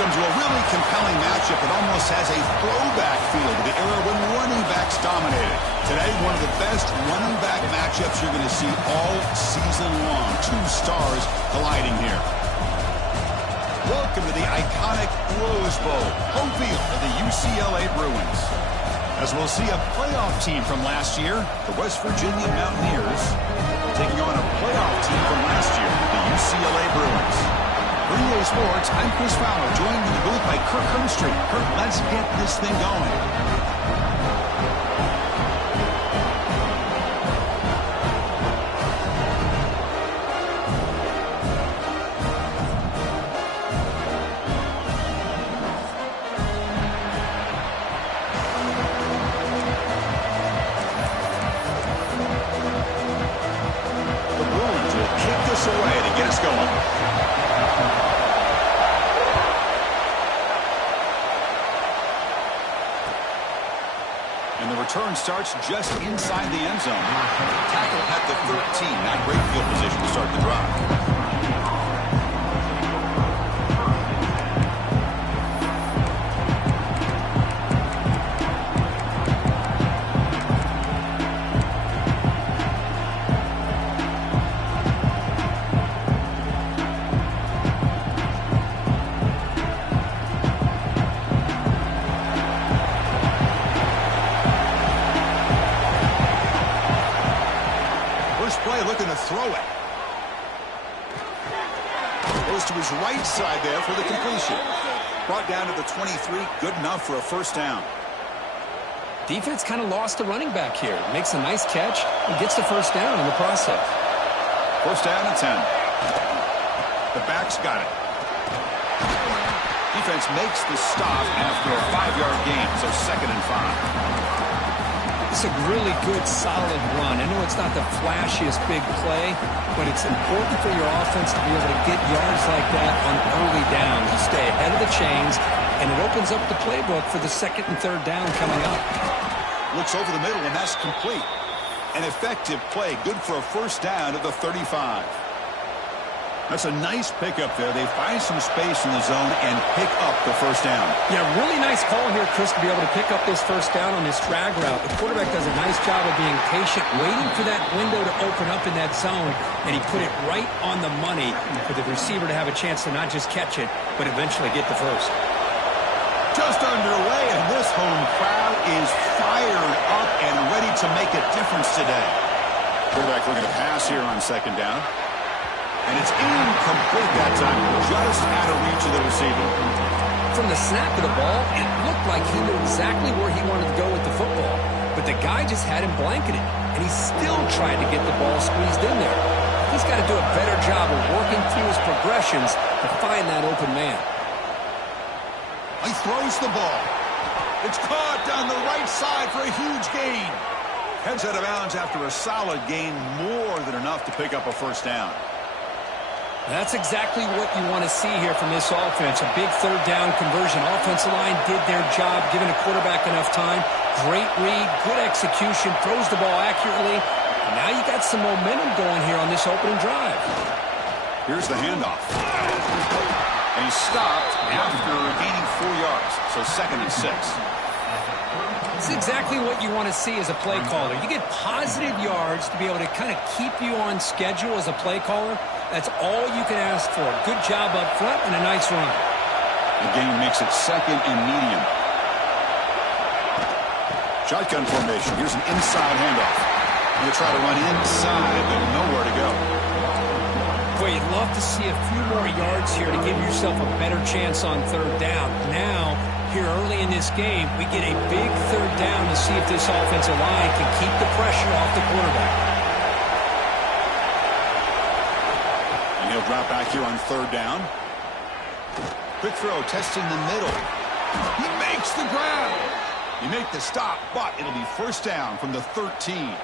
welcome to a really compelling matchup that almost has a throwback feel to the era when running backs dominated. Today, one of the best running back matchups you're going to see all season long. Two stars colliding here. Welcome to the iconic Rose Bowl, home field of the UCLA Bruins. As we'll see a playoff team from last year, the West Virginia Mountaineers, taking on a playoff team from last year, the UCLA Bruins. For EA Sports, I'm Chris Fowler, joined in the booth by Kirk Hermstreet. Kirk, let's get this thing going. Away to get us going. And the return starts just inside the end zone. Tackle at the 13. Not great field position to start the drive. Looking to throw it. Goes to his right side there for the completion. Brought down to the 23. Good enough for a first down. Defense kind of lost the running back here. Makes a nice catch and gets the first down in the process. First down and 10. The back's got it. Defense makes the stop after a 5-yard gain, so 2nd and 5. It's a really good, solid run. I know it's not the flashiest big play, but it's important for your offense to be able to get yards like that on early downs. You stay ahead of the chains, and it opens up the playbook for the 2nd and 3rd down coming up. Looks over the middle, and that's complete. An effective play, good for a first down at the 35. That's a nice pickup there. They find some space in the zone and pick up the first down. Yeah, really nice call here, Chris, to be able to pick up this first down on this drag route. The quarterback does a nice job of being patient, waiting for that window to open up in that zone, and he put it right on the money for the receiver to have a chance to not just catch it, but eventually get the first. Just underway, and this home crowd is fired up and ready to make a difference today. Quarterback looking to pass here on 2nd down. And it's incomplete that time, just out of reach of the receiver. From the snap of the ball, it looked like he knew exactly where he wanted to go with the football. But the guy just had him blanketed, and he still tried to get the ball squeezed in there. He's got to do a better job of working through his progressions to find that open man. He throws the ball. It's caught down the right side for a huge gain. Heads out of bounds after a solid gain, more than enough to pick up a first down. That's exactly what you want to see here from this offense. A big 3rd down conversion. Offensive line did their job, giving a quarterback enough time. Great read, good execution, throws the ball accurately. And now you got some momentum going here on this opening drive. Here's the handoff. And he stopped after gaining 4 yards, so 2nd and 6. It's exactly what you want to see as a play caller. You get positive yards to be able to kind of keep you on schedule as a play caller. That's all you can ask for. Good job up front and a nice run. The game makes it 2nd and medium. Shotgun formation. Here's an inside handoff. He'll try to run inside, but nowhere to go. Boy, you'd love to see a few more yards here to give yourself a better chance on 3rd down. Now, here early in this game, we get a big 3rd down to see if this offensive line can keep the pressure off the quarterback. He'll drop back here on 3rd down. Quick throw, testing the middle. He makes the grab. You make the stop, but it'll be first down from the 13.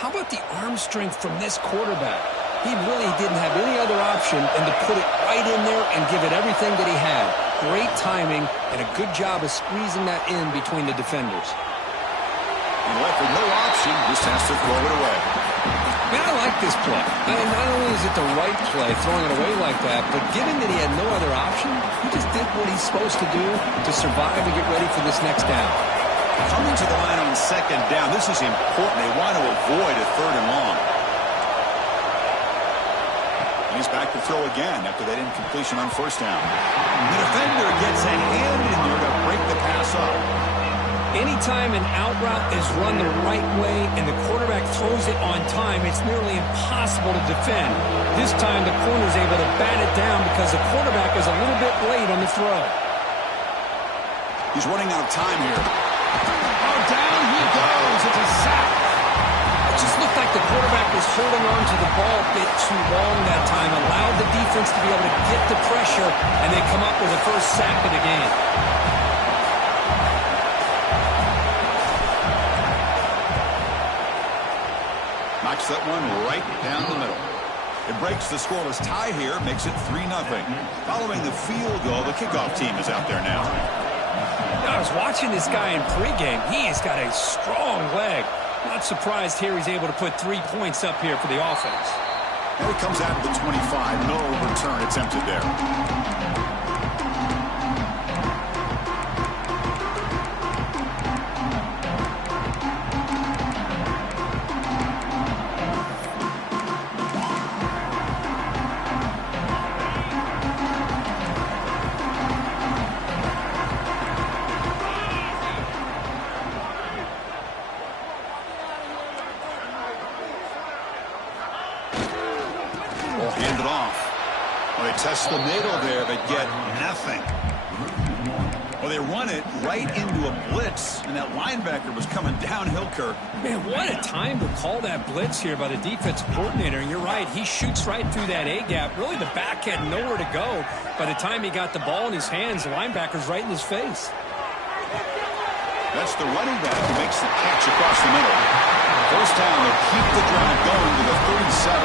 How about the arm strength from this quarterback? He really didn't have any other option than to put it right in there and give it everything that he had. Great timing and a good job of squeezing that in between the defenders. And left with no option, just has to throw it away. Man, I like this play. I mean, not only is it the right play, throwing it away like that, but given that he had no other option, he just did what he's supposed to do to survive and get ready for this next down. Coming to the line on second down, this is important. They want to avoid a third and long. And he's back to throw again after that incompletion on first down. The defender gets a hand in there to break the pass up. Anytime an out route is run the right way and the quarterback throws it on time, it's nearly impossible to defend. This time the corner is able to bat it down because the quarterback is a little bit late on the throw. He's running out of time here. Oh, down he goes. It's a sack. It just looked like the quarterback was holding on to the ball a bit too long that time, allowed the defense to be able to get the pressure, and they come up with the first sack of the game. Knocks that one right down the middle. It breaks the scoreless tie here, makes it 3-0. Following the field goal, the kickoff team is out there now. I was watching this guy in pregame. He has got a strong leg. Not surprised here he's able to put 3 points up here for the offense. And it comes out of the 25. No return attempted there. Hand it off. Well, they test the middle there, but get nothing. Well, they run it right into a blitz, and that linebacker was coming downhill, Kirk. Man, what a time to call that blitz here by the defensive coordinator. And you're right, he shoots right through that A-gap. Really, the back had nowhere to go. By the time he got the ball in his hands, the linebacker's right in his face. That's the running back who makes the catch across the middle. First down, they'll keep the drive going to the 37.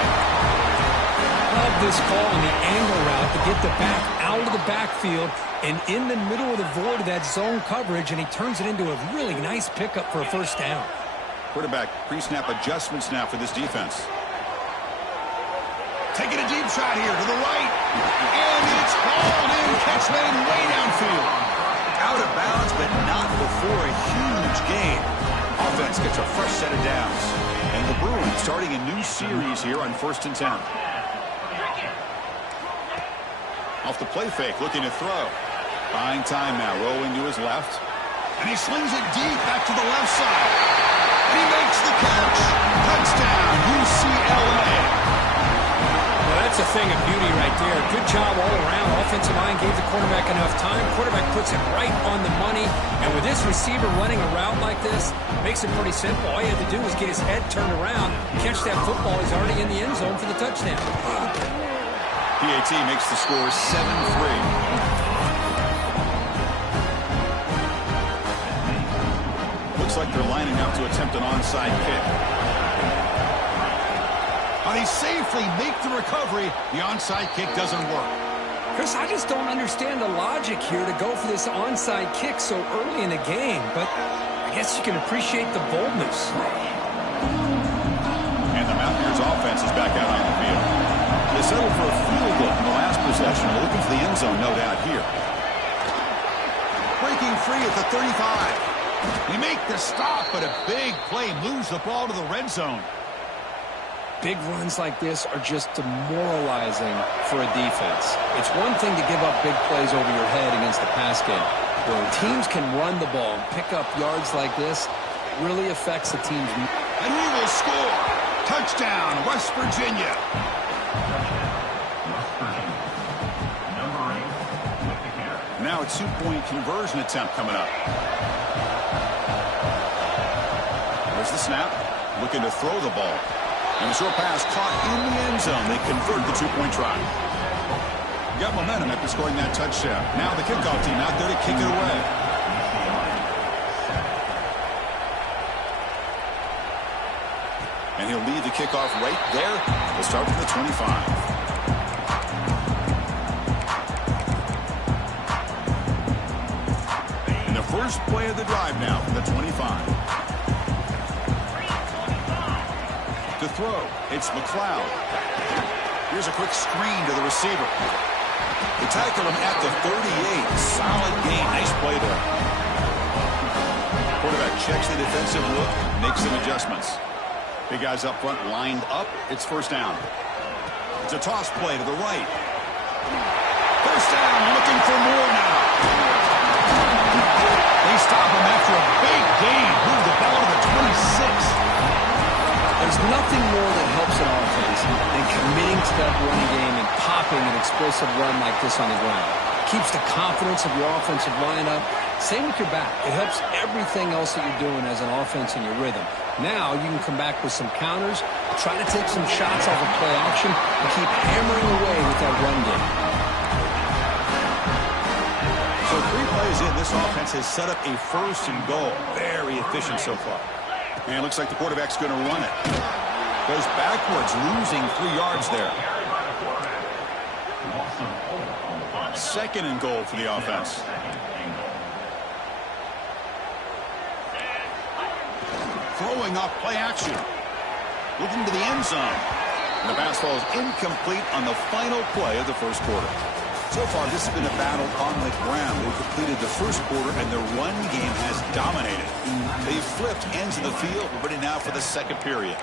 Love this call on the angle route to get the back out of the backfield and in the middle of the void of that zone coverage, and he turns it into a really nice pickup for a first down. Quarterback pre-snap adjustments now for this defense. Taking a deep shot here to the right. And it's hauled in. Catch made way downfield. Out of bounds, but not before a huge gain. Offense gets a fresh set of downs. And the Bruins starting a new series here on 1st and 10. Off the play fake, looking to throw. Buying time now, rolling to his left. And he slings it deep back to the left side. And he makes the catch. Touchdown, UCLA. Well, that's a thing of beauty right there. Good job all around. Offensive line gave the quarterback enough time. Quarterback puts it right on the money. And with this receiver running a route like this, makes it pretty simple. All you had to do was get his head turned around, catch that football. He's already in the end zone for the touchdown. PAT makes the score 7-3. Looks like they're lining up to attempt an onside kick. But he safely makes the recovery. The onside kick doesn't work. Chris, I just don't understand the logic here to go for this onside kick so early in the game, but I guess you can appreciate the boldness. And the Mountaineers offense is back out on the field. They settled for a field goal in the last possession. They're looking for the end zone, no doubt, here. Breaking free at the 35. They make the stop, but a big play moves the ball to the red zone. Big runs like this are just demoralizing for a defense. It's one thing to give up big plays over your head against the pass game. When teams can run the ball and pick up yards like this, it really affects the team's... And he will score. Touchdown, West Virginia. Now a 2-point conversion attempt coming up. There's the snap. Looking to throw the ball. And the short pass caught in the end zone. They convert the 2-point try. Got momentum after scoring that touchdown. Now the kickoff team out there to kick it away. And he'll lead the kickoff right there. We'll start from the 25. First play of the drive now from the 25. To throw, it's McLeod. Here's a quick screen to the receiver. They tackle him at the 38. Solid gain. Nice play there. Quarterback checks the defensive look, makes some adjustments. Big guys up front lined up. It's first down. It's a toss play to the right. First down, looking for more now. They stop him after a big gain. Move the ball to the 26. There's nothing more that helps an offense than committing to that running game and popping an explosive run like this on the ground. Keeps the confidence of your offensive lineup. Same with your back. It helps everything else that you're doing as an offense in your rhythm. Now you can come back with some counters, try to take some shots off of play action, and keep hammering away with that run game. So 3 plays in, this offense has set up a first and goal. Very efficient so far. And it looks like the quarterback's going to run it. Goes backwards, losing 3 yards there. Second and goal for the offense. Throwing off play action. Looking to the end zone. And the pass falls incomplete on the final play of the first quarter. So far, this has been a battle on the ground. They've completed the first quarter, and their run game has dominated. They've flipped ends of the field. We're ready now for the second period.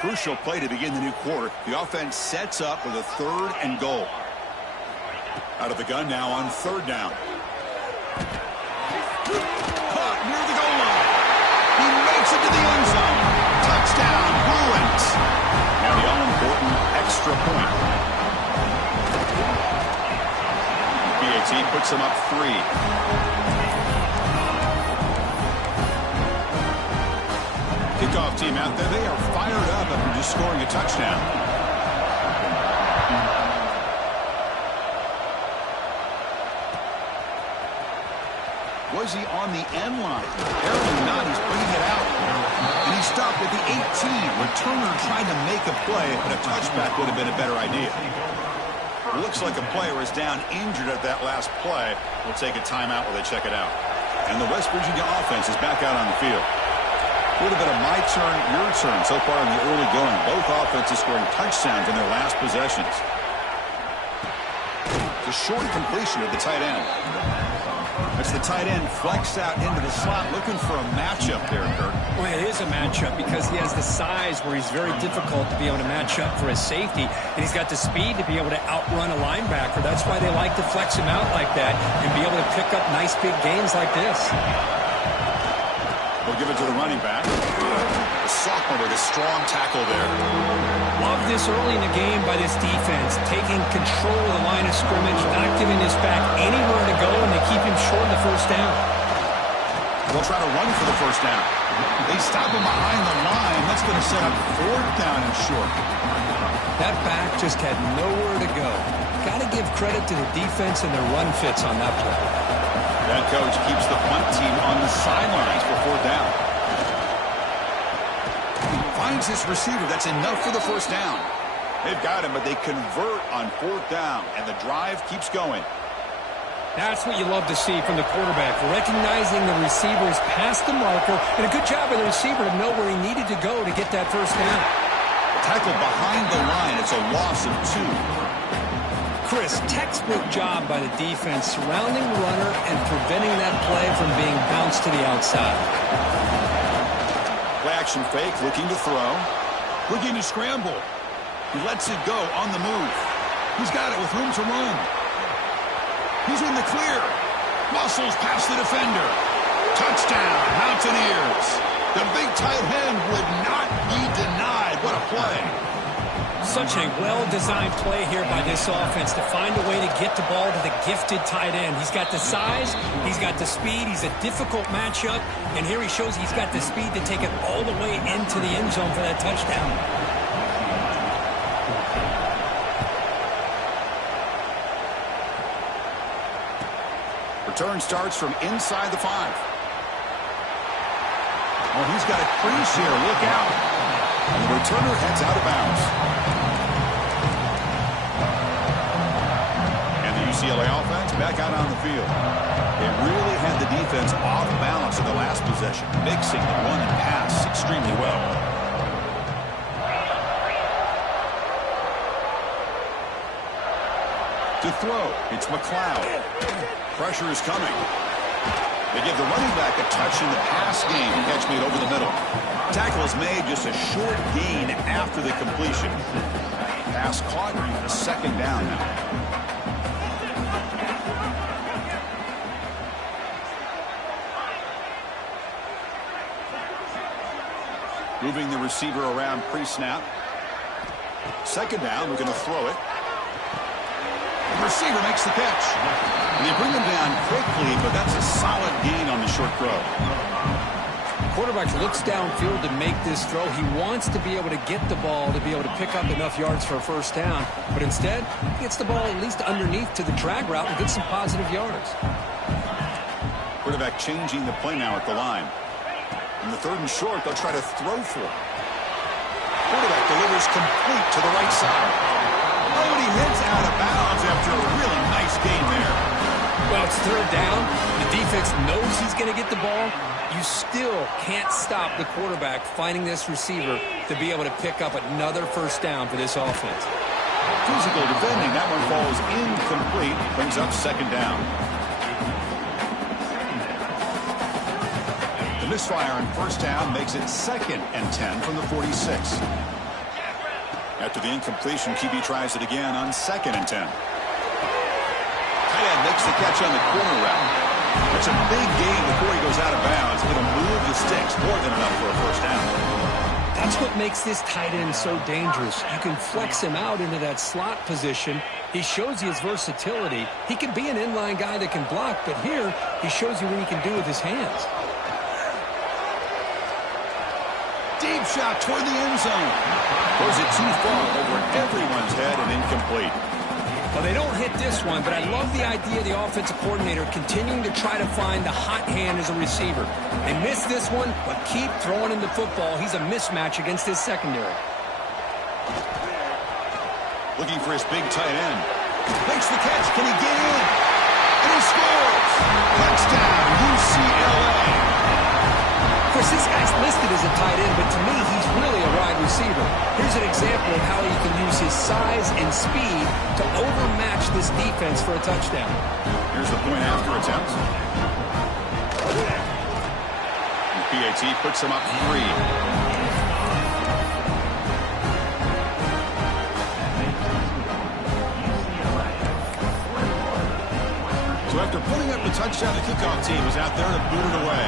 Crucial play to begin the new quarter. The offense sets up with a 3rd and goal. Out of the gun now on 3rd down. Caught near the goal line. He makes it to the end zone. Touchdown, Bruins. And the all-important extra point. BAT puts him up 3. Kickoff team out there. They are fired up after just scoring a touchdown. Was he on the end line? Apparently not. He's bringing it out. And he stopped at the 18. Returner tried to make a play, but a touchback would have been a better idea. Looks like a player is down injured at that last play. We'll take a timeout while they check it out. And the West Virginia offense is back out on the field. A little bit of my turn, your turn so far in the early going. Both offenses scoring touchdowns in their last possessions. The short completion of the tight end. As the tight end flexed out into the slot, looking for a matchup there, Kirk. Well, it is a matchup because he has the size where he's very difficult to be able to match up for his safety, and he's got the speed to be able to outrun a linebacker. That's why they like to flex him out like that and be able to pick up nice big gains like this. We'll give it to the running back. The sophomore with a strong tackle there. Love this early in the game by this defense, taking control of the line of scrimmage, not giving this back anywhere to go, and they keep him short of the first down. They'll try to run for the first down. They stop him behind the line. That's going to set up 4th down and short. That back just had nowhere to go. Got to give credit to the defense and their run fits on that play. That coach keeps the punt team on the sidelines for 4th down. Finds his receiver. That's enough for the first down. They've got him, but they convert on 4th down, and the drive keeps going. That's what you love to see from the quarterback, recognizing the receiver's past the marker, and a good job by the receiver to know where he needed to go to get that first down. Tackle behind the line. It's a loss of 2. Chris, textbook job by the defense surrounding the runner and preventing that play from being bounced to the outside. Play action fake, looking to throw. Looking to scramble. He lets it go on the move. He's got it with room to run. He's in the clear. Muscles past the defender. Touchdown, Mountaineers. The big tight end would not be denied. What a play. Such a well-designed play here by this offense to find a way to get the ball to the gifted tight end. He's got the size, he's got the speed, he's a difficult matchup, and here he shows he's got the speed to take it all the way into the end zone for that touchdown. Return starts from inside the 5. Oh, he's got a crease here. Look out. And the returner heads out of bounds. UCLA offense back out on the field. They really had the defense off balance in the last possession, mixing the run and pass extremely well. To throw, it's McLeod. Pressure is coming. They give the running back a touch in the pass game. Catch made over the middle. Tackle is made, just a short gain after the completion. Pass caught, a second down now. Moving the receiver around pre-snap. Second down, we're going to throw it. The receiver makes the catch. And they bring him down quickly, but that's a solid gain on the short throw. Quarterback looks downfield to make this throw. He wants to be able to get the ball to be able to pick up enough yards for a first down. But instead, he gets the ball at least underneath to the drag route and gets some positive yards. Quarterback changing the play now at the line. In the third and short, they'll try to throw for it. Quarterback delivers complete to the right side. Oh, and he heads out of bounds after a really nice gain there. Well, it's third down. The defense knows he's going to get the ball. You still can't stop the quarterback finding this receiver to be able to pick up another first down for this offense. Physical defending. That one falls incomplete. Brings up second down. The misfire on first down makes it 2nd and 10 from the 46. After the incompletion, QB tries it again on 2nd and 10. Tight end makes the catch on the corner route. That's a big gain before he goes out of bounds. It'll move the sticks more than enough for a first down. That's what makes this tight end so dangerous. You can flex him out into that slot position. He shows you his versatility. He can be an inline guy that can block, but here he shows you what he can do with his hands. Deep shot toward the end zone. Throws it too far over everyone's head and incomplete. Well, they don't hit this one, but I love the idea of the offensive coordinator continuing to try to find the hot hand as a receiver. They miss this one, but keep throwing him the football. He's a mismatch against his secondary. Looking for his big tight end. Makes the catch. Can he get in? And he scores. Touchdown, UCLA. Of course, this guy's listed as a tight end, but to me, he's really a wide receiver. Here's an example of how he can use his size and speed to overmatch this defense for a touchdown. Here's the point after attempt. And PAT puts him up 3. So after putting up the touchdown, the kickoff team is out there to boot it away.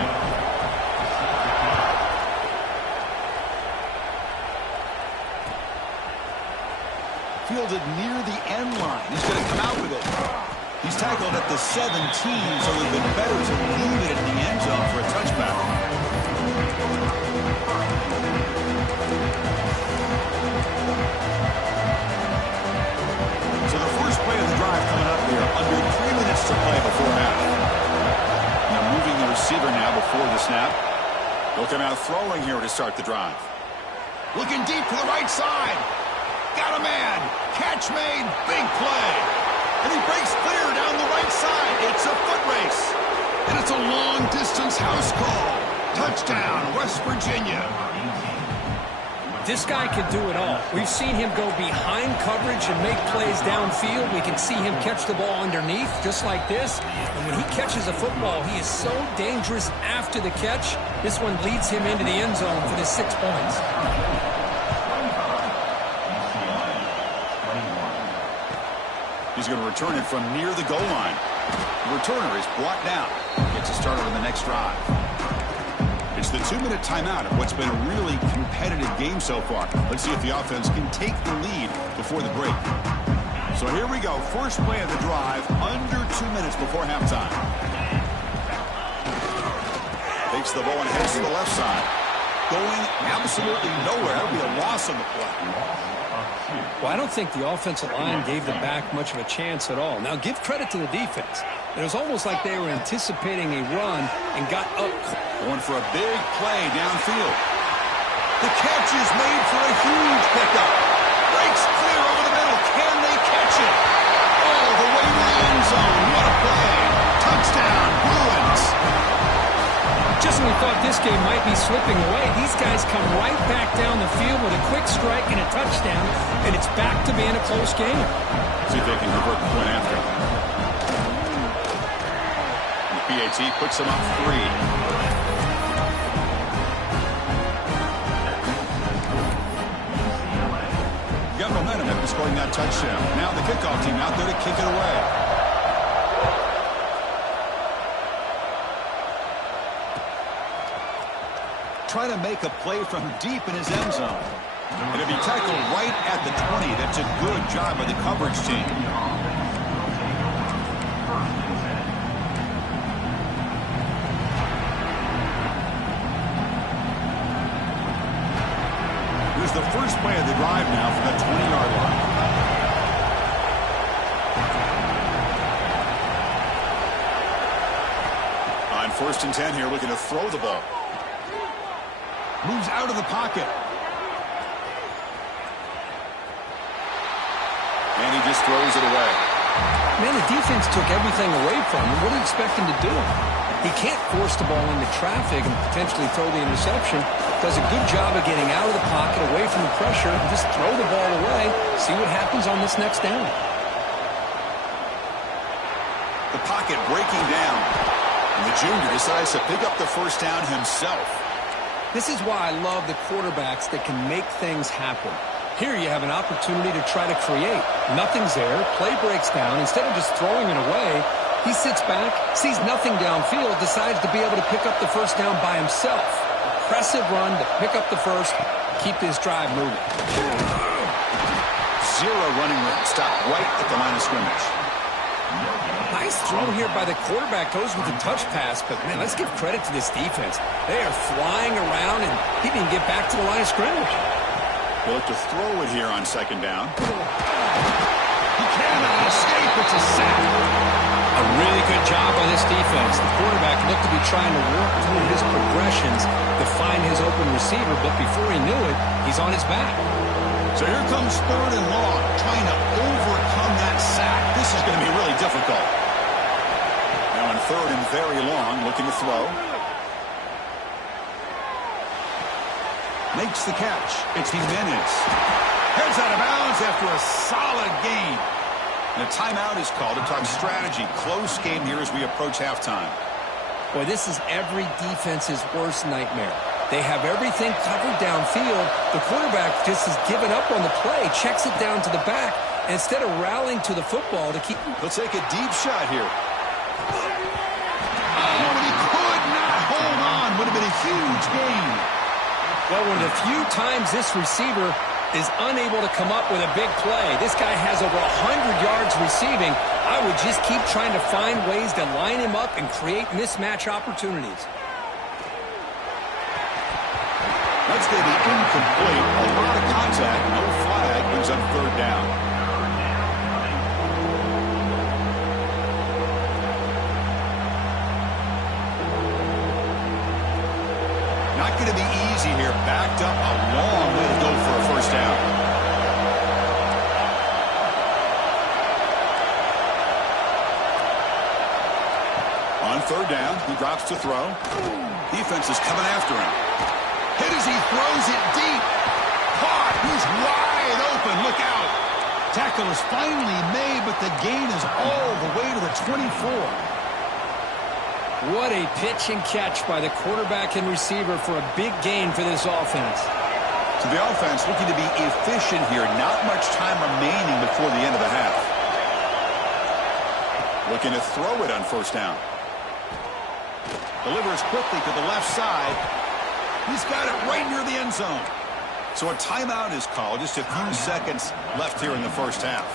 Fielded near the end line. He's going to come out with it. He's tackled at the 17, so it would have been better to leave it in the end zone for a touchback. So the first play of the drive coming up here, under 3 minutes to play before half. Now moving the receiver now before the snap. He'll come out throwing here to start the drive. Looking deep to the right side. Got a man. Catch made. Big play. And he breaks clear down the right side. It's a foot race. And it's a long-distance house call. Touchdown, West Virginia. This guy can do it all. We've seen him go behind coverage and make plays downfield. We can see him catch the ball underneath, just like this. And when he catches a football, he is so dangerous after the catch. This one leads him into the end zone for the 6 points. He's going to return it from near the goal line. The returner is brought down. Gets a starter on the next drive. It's the 2-minute timeout of what's been a really competitive game so far. Let's see if the offense can take the lead before the break. So here we go. First play of the drive, under 2 minutes before halftime. Takes the ball and heads to the left side. Going absolutely nowhere. That'll be a loss on the play. Well, I don't think the offensive line gave the back much of a chance at all. Now, give credit to the defense. It was almost like they were anticipating a run and got up. Going for a big play downfield. The catch is made for a huge pickup. Breaks clear over the middle. Can they catch it? All the way to the end thought this game might be slipping away. These guys come right back down the field with a quick strike and a touchdown, and it's back to being a close game. See if they can convert the point after. The PAT puts them up 3. Got momentum after scoring that touchdown. Now the kickoff team out there to kick it away. Trying to make a play from deep in his end zone. And if he tackled right at the 20, that's a good job by the coverage team. Here's the first play of the drive now from the 20-yard line. On 1st and 10 here, looking to throw the ball. Moves out of the pocket. And he just throws it away. Man, the defense took everything away from him. What do you expect him to do? He can't force the ball into traffic and potentially throw the interception. Does a good job of getting out of the pocket, away from the pressure, and just throw the ball away. See what happens on this next down. The pocket breaking down. And the junior decides to pick up the first down himself. This is why I love the quarterbacks that can make things happen. Here you have an opportunity to try to create. Nothing's there. Play breaks down. Instead of just throwing it away, he sits back, sees nothing downfield, decides to be able to pick up the first down by himself. Impressive run to pick up the first, keep this drive moving. 0 running room. Stop right at the line of scrimmage. Nice throw here by the quarterback. Goes with the touch pass, but, man, let's give credit to this defense. They are flying around, and he didn't get back to the line of scrimmage. They'll look to throw it here on 2nd down. He cannot escape. It's a sack. A really good job by this defense. The quarterback looked to be trying to work through his progressions to find his open receiver, but before he knew it, he's on his back. So here comes 3rd and long, trying to overcome that sack. This is going to be really difficult. Now on 3rd and very long, looking to throw. Makes the catch. It's Jimenez. Heads out of bounds after a solid gain. And a timeout is called to talk strategy. Close game here as we approach halftime. Boy, this is every defense's worst nightmare. They have everything covered downfield. The quarterback just has given up on the play, checks it down to the back, and instead of rallying to the football to keep... He'll take a deep shot here. Oh, and he could not hold on. Would have been a huge gain. Well, one of the few times this receiver is unable to come up with a big play. This guy has over 100 yards receiving. I would just keep trying to find ways to line him up and create mismatch opportunities. That's going to be incomplete. A lot of contact, no flag, brings up 3rd down. Not going to be easy here. Backed up a long way to go for a first down. On 3rd down, he drops to throw. Defense is coming after him. Hit as he throws it deep. Caught. He's wide open. Look out. Tackle is finally made, but the gain is all the way to the 24. What a pitch and catch by the quarterback and receiver for a big gain for this offense. So the offense looking to be efficient here. Not much time remaining before the end of the half. Looking to throw it on 1st down. Delivers quickly to the left side. He's got it right near the end zone. So a timeout is called. Just a few seconds left here in the first half.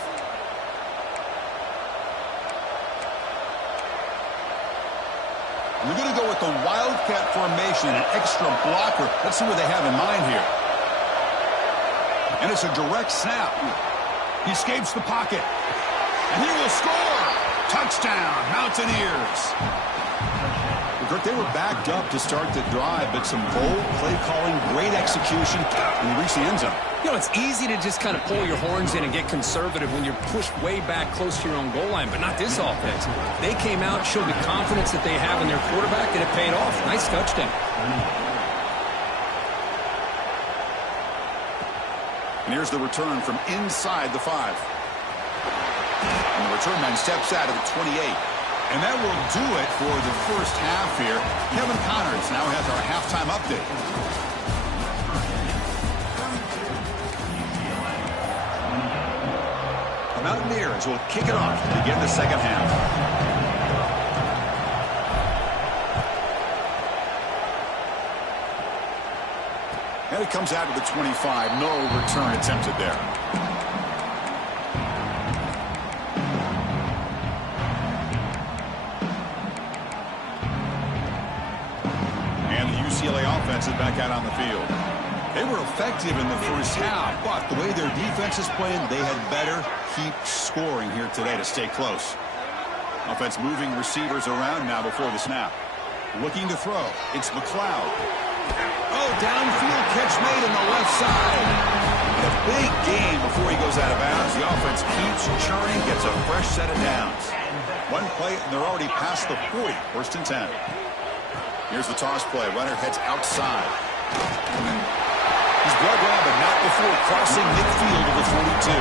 We're going to go with the Wildcat formation, an extra blocker. Let's see what they have in mind here. And it's a direct snap. He escapes the pocket. And he will score. Touchdown, Mountaineers. The Kirk, they were backed up to start the drive, but some bold play calling, great execution, and they reached the end zone. You know, it's easy to just kind of pull your horns in and get conservative when you're pushed way back close to your own goal line, but not this offense. They came out, showed the confidence that they have in their quarterback, and it paid off. Nice touchdown. And here's the return from inside the 5. And the return man steps out of the 28. And that will do it for the first half here. Kevin Connors now has our halftime update. The Mountaineers will kick it off to begin the second half. And it comes out to the 25. No return attempted there. UCLA offense is back out on the field. They were effective in the first half, but the way their defense is playing, they had better keep scoring here today to stay close. Offense moving receivers around now before the snap. Looking to throw. It's McLeod. Oh, downfield catch made on the left side. And a big gain before he goes out of bounds. The offense keeps churning, gets a fresh set of downs. One play, and they're already past the 40. First and 10. Here's the toss play. Runner heads outside. He's well grabbed, but not before crossing midfield of the 42.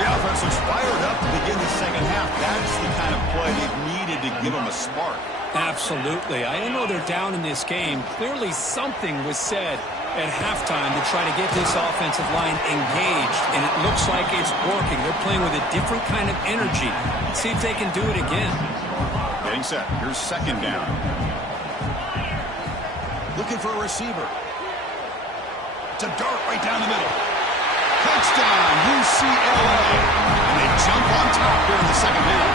The offense was fired up to begin the second half. That's the kind of play they've needed to give them a spark. Absolutely. I know they're down in this game. Clearly something was said at halftime to try to get this offensive line engaged, and it looks like it's working. They're playing with a different kind of energy. Let's see if they can do it again. Getting set. Here's second down. Looking for a receiver. It's a dart right down the middle. Touchdown, UCLA. And they jump on top here in the second half.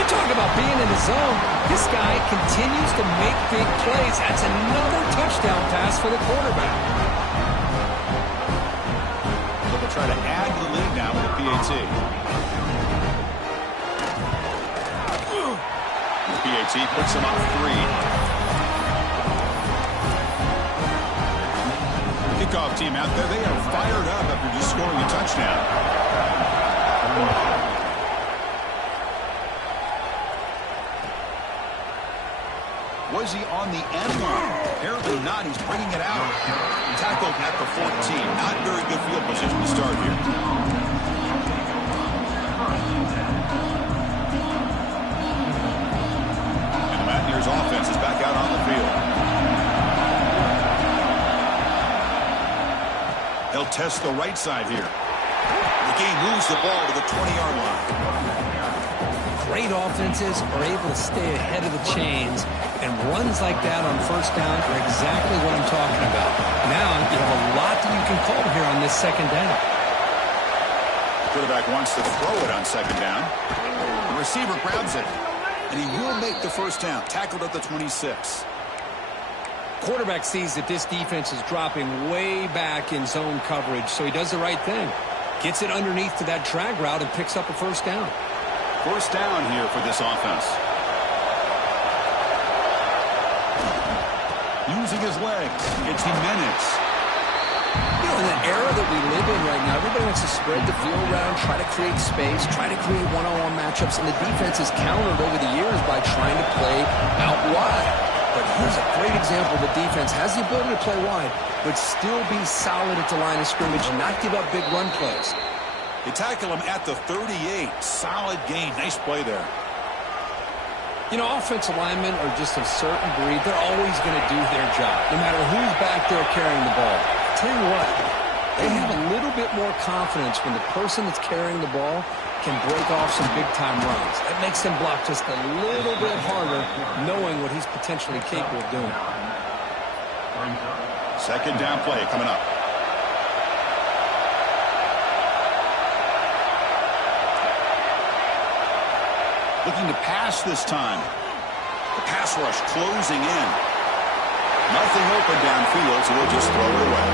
You talk about being in the zone. This guy continues to make big plays. That's another touchdown pass for the quarterback. So they'll try to add to the lead now with a PAT. The PAT puts them up 3. Kickoff team out there, they are fired up after just scoring a touchdown. Was he on the end line? Apparently not. He's bringing it out. Tackled at the 14. Not very good field position to start here. And the Mountaineers offense is back out on the field. They'll test the right side here. The game moves the ball to the 20-yard line. Great offenses are able to stay ahead of the chains, and runs like that on first down are exactly what I'm talking about. Now you have a lot that you can call here on this second down. Quarterback wants to throw it on second down. The receiver grabs it, and he will make the first down. Tackled at the 26. Quarterback sees that this defense is dropping way back in zone coverage, so he does the right thing. Gets it underneath to that drag route and picks up a first down. First down here for this offense. Using his legs, it's Jimenez. You know, in the era that we live in right now, everybody wants to spread the field around, try to create space, try to create one-on-one matchups, and the defense is countered over the years by trying to play out wide. But here's a great example. The defense has the ability to play wide, but still be solid at the line of scrimmage and not give up big run plays. They tackle him at the 38. Solid gain. Nice play there. You know, offensive linemen are just a certain breed. They're always going to do their job, no matter who's back there carrying the ball. I'll tell you what, they have a little bit more confidence when the person that's carrying the ball can break off some big-time runs. That makes them block just a little bit harder, knowing what he's potentially capable of doing. Second down play coming up. Looking to pass this time. The pass rush closing in. Nothing open downfield, so we'll just throw it away.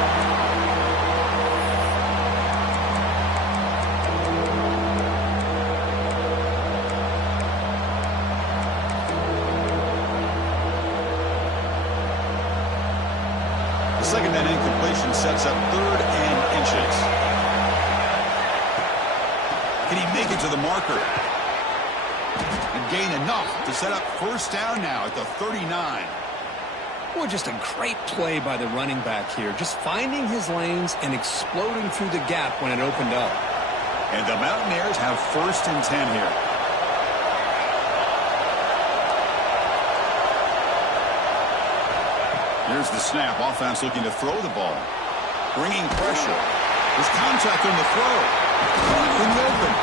second down incompletion sets up 3rd and inches. Can he make it to the marker? And gain enough to set up 1st down now at the 39. Boy, just a great play by the running back here. Just finding his lanes and exploding through the gap when it opened up. And the Mountaineers have 1st and 10 here. Here's the snap. Offense looking to throw the ball. Bringing pressure. There's contact on the throw. In the open.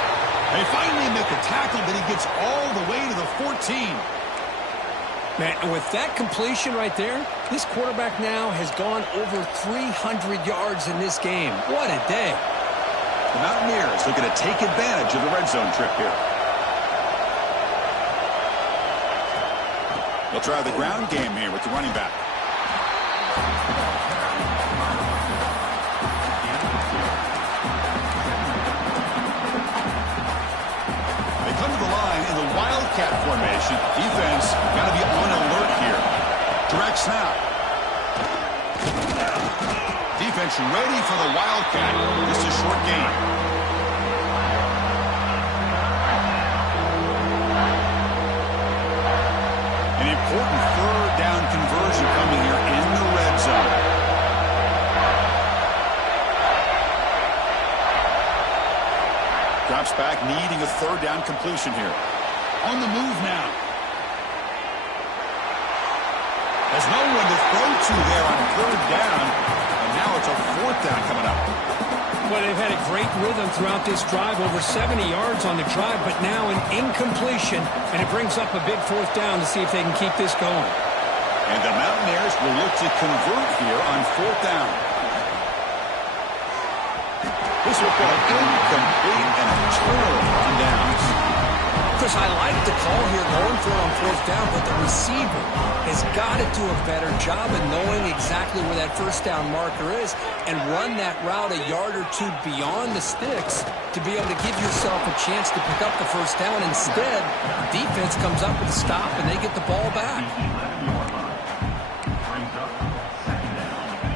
They finally make a tackle, but he gets all the way to the 14. Man, and with that completion right there, this quarterback now has gone over 300 yards in this game. What a day. The Mountaineers looking to take advantage of the red zone trip here. They'll try the ground game here with the running back. They come to the line in the Wildcat formation. Defense got to be on alert here. Direct snap. Defense ready for the Wildcat. Just a short gain. An important 3rd down conversion coming here in the red zone. Drops back, needing a 3rd down completion here. On the move now. There's no one to throw to there on 3rd down. And now it's a 4th down coming up. Well, they've had a great rhythm throughout this drive, over 70 yards on the drive, but now an incompletion, and it brings up a big 4th down to see if they can keep this going. And the Mountaineers will look to convert here on 4th down. This will go incomplete and a turnover on downs. Chris, I like the call here going for it on 4th down, but the receiver has got to do a better job of knowing exactly where that 1st down marker is and run that route a yard or 2 beyond the sticks to be able to give yourself a chance to pick up the 1st down. Instead, defense comes up with a stop and they get the ball back.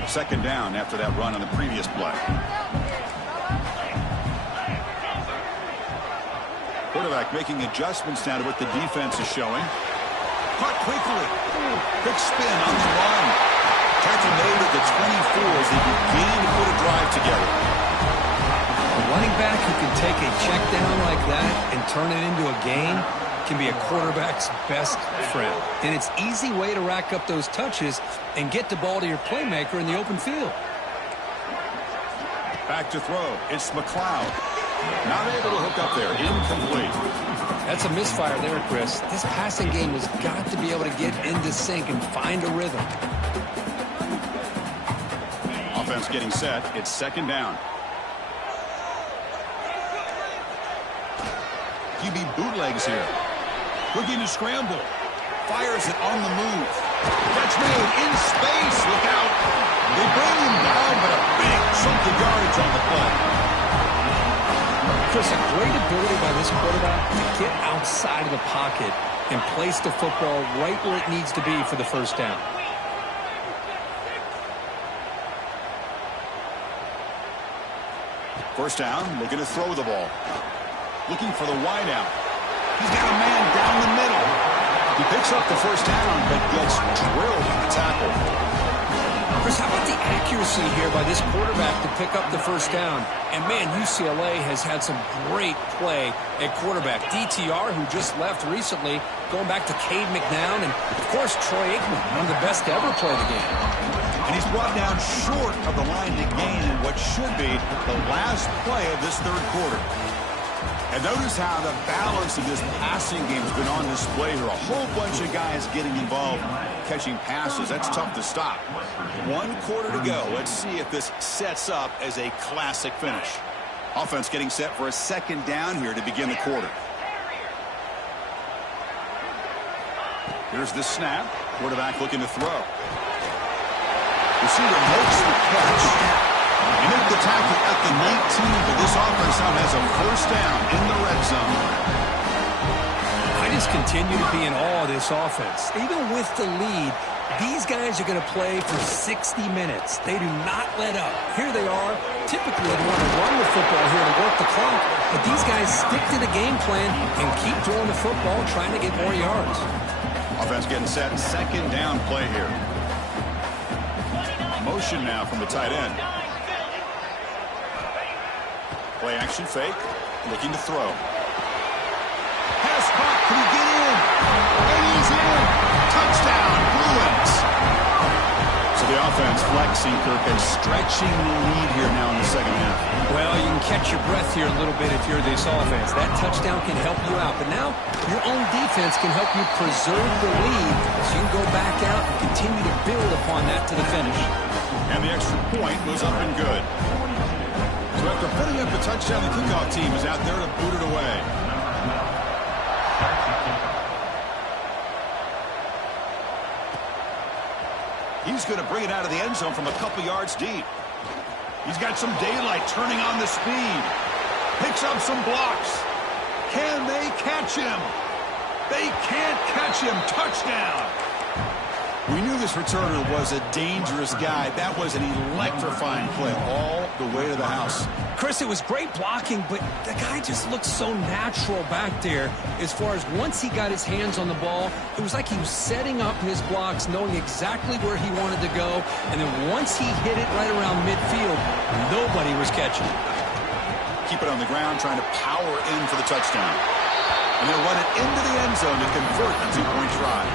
2nd down after that run on the previous play. Quarterback making adjustments now to what the defense is showing. Caught quickly. Quick spin on the run. Tackle made at the 24 as they begin to put a drive together. A running back who can take a check down like that and turn it into a gain can be a quarterback's best friend. And it's an easy way to rack up those touches and get the ball to your playmaker in the open field. Back to throw. It's McLeod. Not able to hook up there. Incomplete. That's a misfire there, Chris. This passing game has got to be able to get into sync and find a rhythm. Offense getting set. It's 2nd down. QB bootlegs here. Looking to scramble. Fires it on the move. Catch made in space. Look out. They bring him down, but a big chunk of yardage on the play. Chris, a great ability by this quarterback to get outside of the pocket and place the football right where it needs to be for the 1st down. First down, looking to throw the ball. Looking for the wideout. He's got a man down the middle. He picks up the 1st down, but gets drilled in the tackle. Chris, how about the accuracy here by this quarterback to pick up the 1st down? And, man, UCLA has had some great play at quarterback. DTR, who just left recently, going back to Cade McNown, and, of course, Troy Aikman, one of the best to ever play the game. And he's brought down short of the line to gain in what should be the last play of this 3rd quarter. And notice how the balance of this passing game has been on display here. A whole bunch of guys getting involved catching passes. That's tough to stop. 1 quarter to go. Let's see if this sets up as a classic finish. Offense getting set for a 2nd down here to begin the quarter. Here's the snap. Quarterback looking to throw. Receiver makes the catch. He made the tackle at the 19, but this offense now has a 1st down in the red zone. I just continue to be in awe of this offense. Even with the lead, these guys are going to play for 60 minutes. They do not let up. Here they are. Typically, they want to run the football here to work the clock, but these guys stick to the game plan and keep throwing the football, trying to get more yards. Offense getting set. Second down play here. Motion now from the tight end. Play action fake. Looking to throw. Pass caught. Can he get in? And he's in. Touchdown, Bruins. So the offense flexing, Kirk, and stretching the lead here now in the second half. Well, you can catch your breath here a little bit if you're this offense. That touchdown can help you out. But now your own defense can help you preserve the lead so you can go back out and continue to build upon that to the finish. And the extra point was up and good. So after putting up a touchdown, the kickoff team is out there to boot it away. He's going to bring it out of the end zone from a couple yards deep. He's got some daylight turning on the speed. Picks up some blocks. Can they catch him? They can't catch him. Touchdown. We knew this returner was a dangerous guy. That was an electrifying play all the way to the house. Chris, it was great blocking, but the guy just looked so natural back there as far as once he got his hands on the ball, it was like he was setting up his blocks, knowing exactly where he wanted to go, and then once he hit it right around midfield, nobody was catching it. Keep it on the ground, trying to power in for the touchdown. And they'll run it into the end zone to convert the two-point try.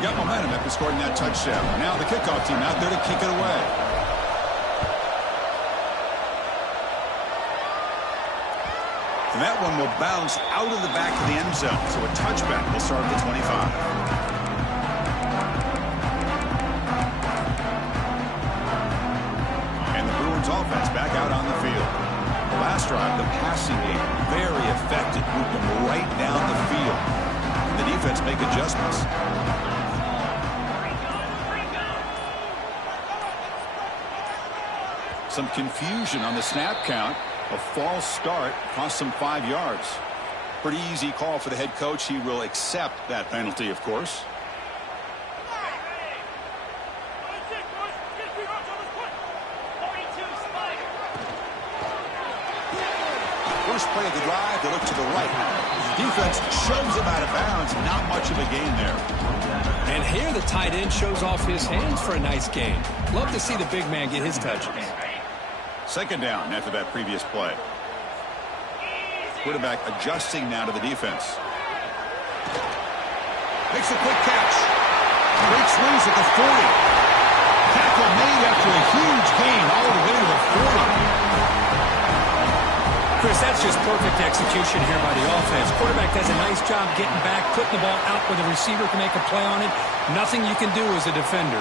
Got momentum after scoring that touchdown. Now the kickoff team out there to kick it away. And that one will bounce out of the back of the end zone. So a touchback will start at the 25. And the Bruins offense back out on the field. The last drive, the passing game, very effective. Moved them right down the field. And the defense make adjustments. Some confusion on the snap count. A false start cost them 5 yards. Pretty easy call for the head coach. He will accept that penalty, of course. First play of the drive, they look to the right. Defense shoves him out of bounds. Not much of a gain there. And here the tight end shows off his hands for a nice gain. Love to see the big man get his touches. Second down after that previous play. Quarterback adjusting now to the defense. Makes a quick catch. Breaks loose at the 40. Tackle made after a huge gain all the way to the 40. Chris, that's just perfect execution here by the offense. Quarterback does a nice job getting back, putting the ball out where the receiver can make a play on it. Nothing you can do as a defender.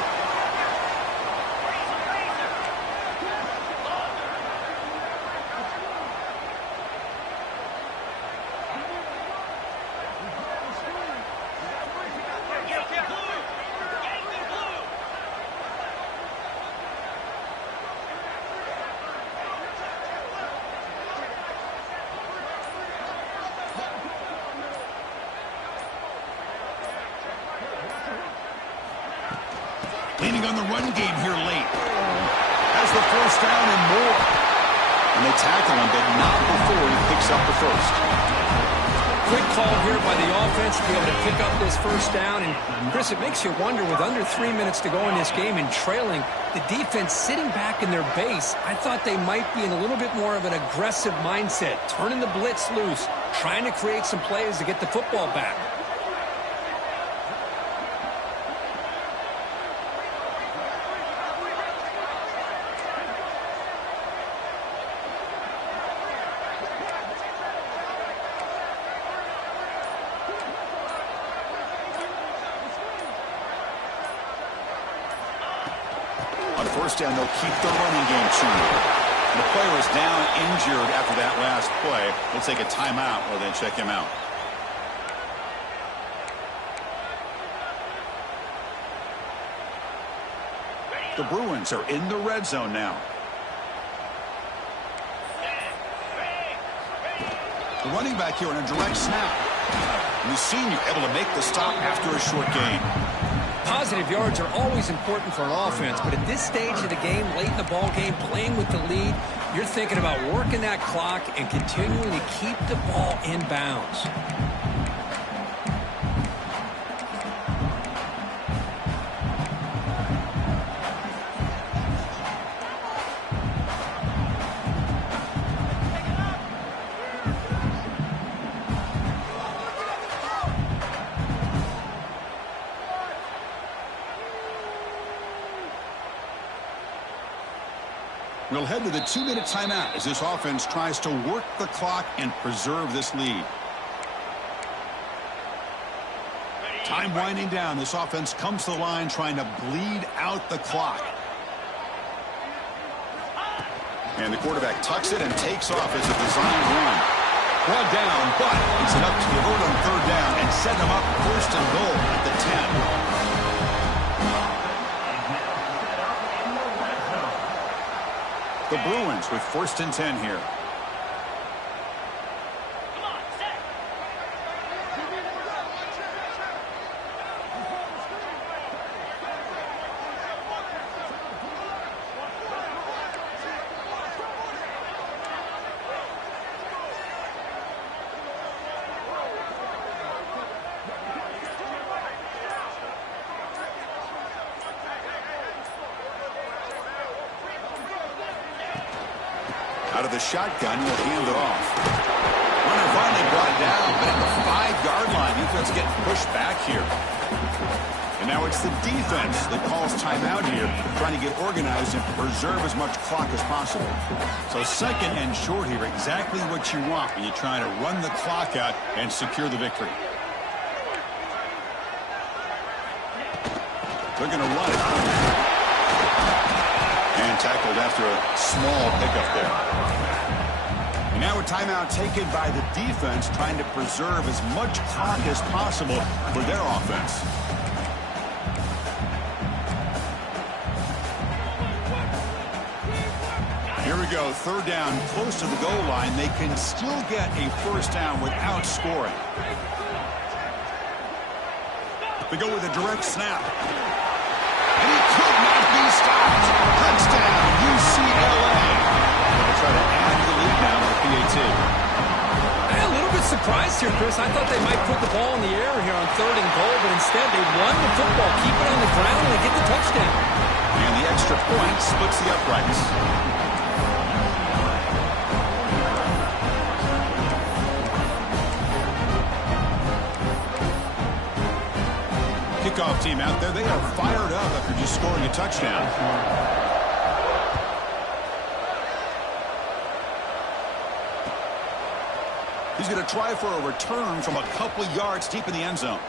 Leaning on the run game here late. Has the first down and more. And they tackle him, but not before he picks up the first. Quick call here by the offense to be able to pick up this first down. And, Chris, it makes you wonder, with under 3 minutes to go in this game and trailing, the defense sitting back in their base, I thought they might be in a little bit more of an aggressive mindset, turning the blitz loose, trying to create some plays to get the football back. On first down, they'll keep the running game tuned. The player is down injured after that last play. We'll take a timeout or then check him out. The Bruins are in the red zone now. The running back here on a direct snap. And the senior able to make the stop after a short gain. Positive yards are always important for an offense, but at this stage of the game, late in the ball game, playing with the lead, you're thinking about working that clock and continuing to keep the ball in bounds. We'll head to the 2-minute timeout as this offense tries to work the clock and preserve this lead. Time winding down. This offense comes to the line trying to bleed out the clock. And the quarterback tucks it and takes off as a designed run. Brought down, but it's enough to convert on 3rd down and set them up 1st and goal at the 10. The Bruins with 1st and 10 here. Out of the shotgun, will hand it off. Runner finally brought down, but at the 5-yard line, defense getting pushed back here. And now it's the defense that calls timeout here, trying to get organized and preserve as much clock as possible. So 2nd and short here, exactly what you want when you're trying to run the clock out and secure the victory. They're going to run it. And tackled after a small pickup there. And now a timeout taken by the defense, trying to preserve as much clock as possible for their offense. Here we go, 3rd down, close to the goal line. They can still get a 1st down without scoring. They go with a direct snap. And he could not be stopped. Touchdown, UCLA. They'll try to add the lead now with PAT. A little bit surprised here, Chris. I thought they might put the ball in the air here on 3rd and goal, but instead they run the football, keep it on the ground, and they get the touchdown. And the extra point splits the uprights. Kickoff team out there, they are fired up after just scoring a touchdown. He's going to try for a return from a couple yards deep in the end zone.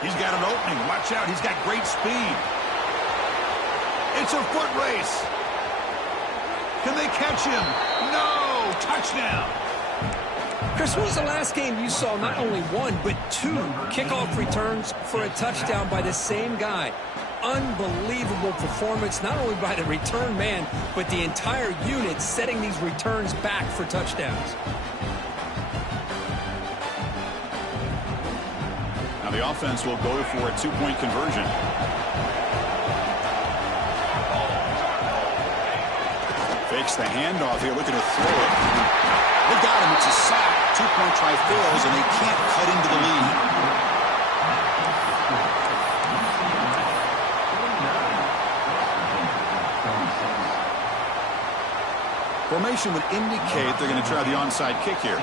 He's got an opening. Watch out. He's got great speed. It's a foot race. Can they catch him? No. Touchdown. Chris, when was the last game you saw not only 1, but 2 kickoff returns for a touchdown by the same guy? Unbelievable performance, not only by the return man, but the entire unit setting these returns back for touchdowns. Now the offense will go for a 2-point conversion. Fakes the handoff here, looking to throw it. They got him. It's a sack. 2-point try fails, and they can't cut into the lead. Formation would indicate they're going to try the onside kick here.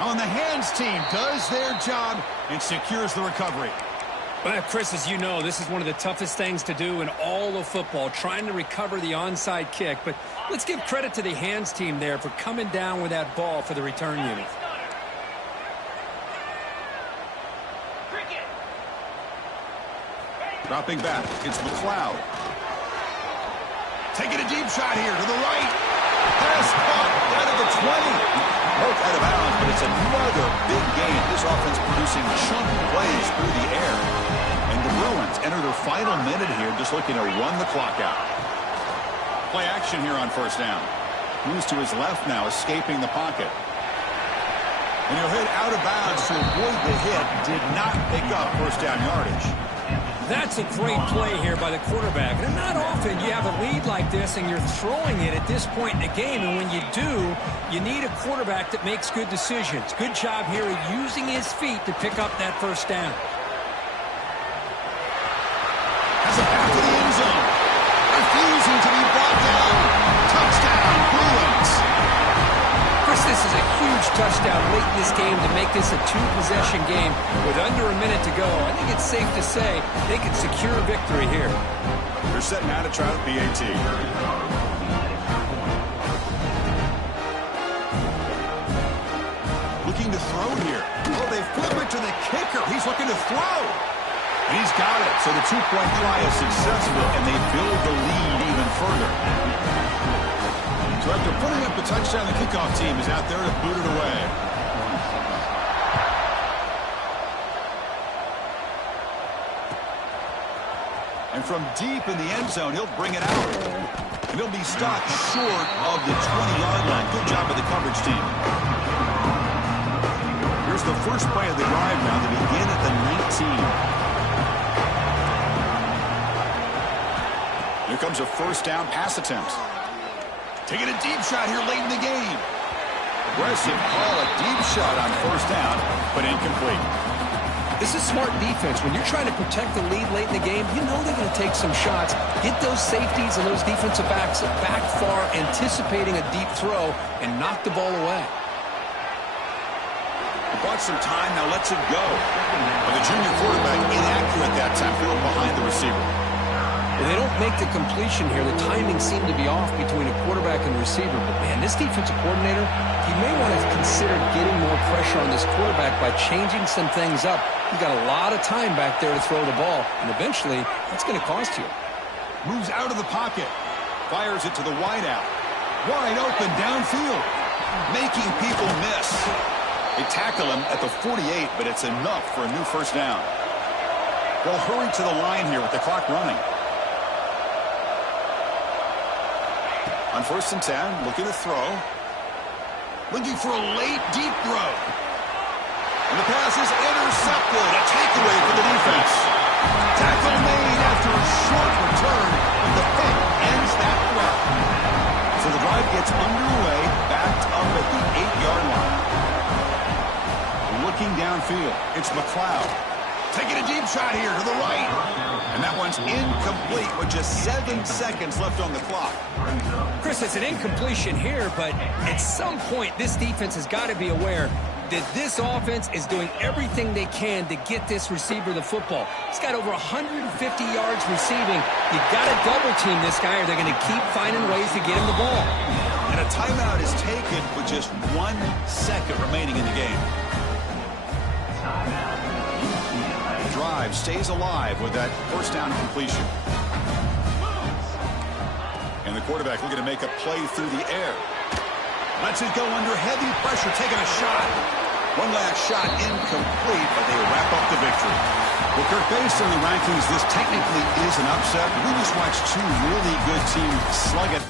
On the hands team does their job and secures the recovery. Well, Chris, as you know, this is one of the toughest things to do in all of football, trying to recover the onside kick. But let's give credit to the hands team there for coming down with that ball for the return unit. Dropping back, it's McLeod. Taking a deep shot here to the right. Pass caught out of the 20. Broke out of bounds, but it's another big gain. This offense producing chunk plays through the air. And the Bruins enter their final minute here, just looking to run the clock out. Play action here on first down. Moves to his left now, escaping the pocket. And he'll hit out of bounds to avoid the hit. Did not pick up first down yardage. That's a great play here by the quarterback. And not often you have a lead like this and you're throwing it at this point in the game. And when you do, you need a quarterback that makes good decisions. Good job here of using his feet to pick up that first down. Has a pass to the end zone. Refusing to be brought down. Touchdown, Bruins. Chris, this is a huge touchdown late in this game to make this a two-possession game with under a minute to go. I think it's safe to say they can secure a victory here. They're setting out to try the PAT. Looking to throw here. Oh, they flip it to the kicker. He's looking to throw. And he's got it. So the two-point try is successful, and they build the lead even further. So after putting up the touchdown, the kickoff team is out there to boot it away. And from deep in the end zone, he'll bring it out. And he'll be stopped short of the 20-yard line. Good job of the coverage team. Here's the first play of the drive now to begin at the 19. Here comes a first down pass attempt. Taking a deep shot here late in the game. Aggressive call, a deep shot on first down, but incomplete. This is smart defense. When you're trying to protect the lead late in the game, you know they're going to take some shots, get those safeties and those defensive backs back far, anticipating a deep throw, and knock the ball away. Bought some time, now lets it go. But the junior quarterback inaccurate that time, threw it behind the receiver. Well, they don't make the completion here. The timing seemed to be off between a quarterback and receiver. But, man, this defensive coordinator, he may want to consider getting more pressure on this quarterback by changing some things up. He's got a lot of time back there to throw the ball, and eventually that's going to cost you. Moves out of the pocket. Fires it to the wideout. Wide open downfield. Making people miss. They tackle him at the 48, but it's enough for a new first down. They'll hurry to the line here with the clock running. On first and 10, looking to throw. Looking for a late, deep throw. And the pass is intercepted. A takeaway for the defense. Tackle made after a short return, and the pick ends that threat. So the drive gets underway, backed up at the 8-yard line. Looking downfield, it's McLeod. Taking a deep shot here to the right. And that one's incomplete with just 7 seconds left on the clock. Chris, it's an incompletion here, but at some point this defense has got to be aware that this offense is doing everything they can to get this receiver the football. He's got over 150 yards receiving. You've got to double-team this guy or they're going to keep finding ways to get him the ball. And a timeout is taken with just 1 second remaining in the game. Drive stays alive with that first down completion. And the quarterback looking to make a play through the air. Lets it go under heavy pressure, taking a shot. One last shot incomplete, but they wrap up the victory. Well, Kirk, based on the rankings, this technically is an upset. We just watched two really good teams slug it.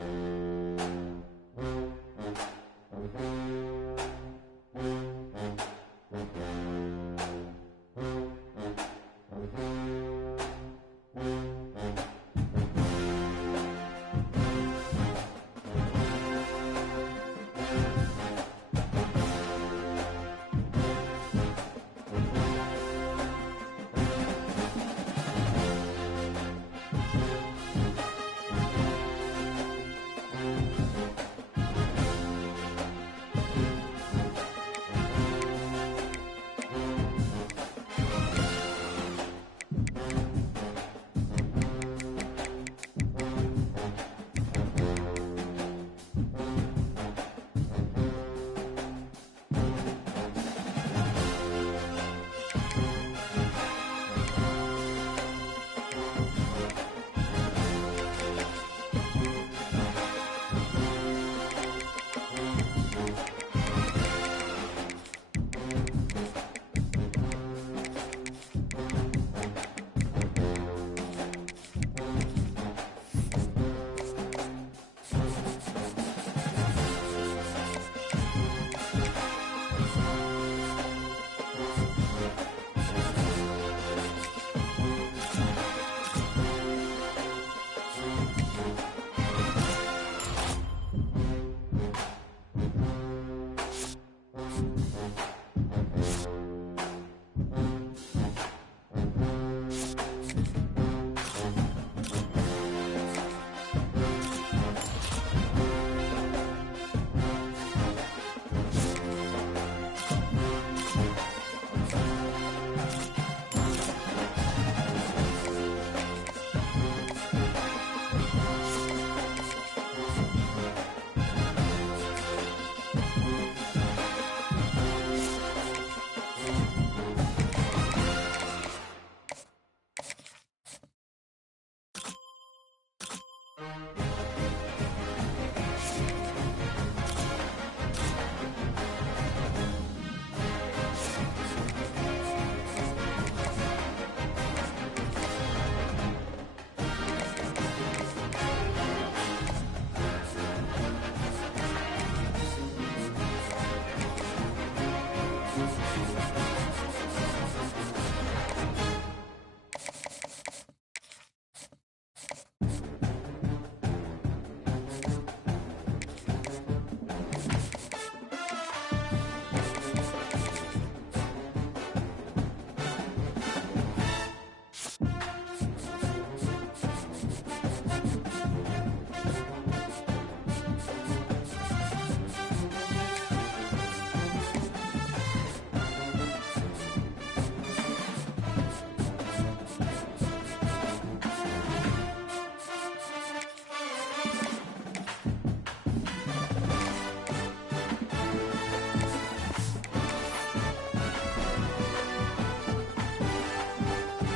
you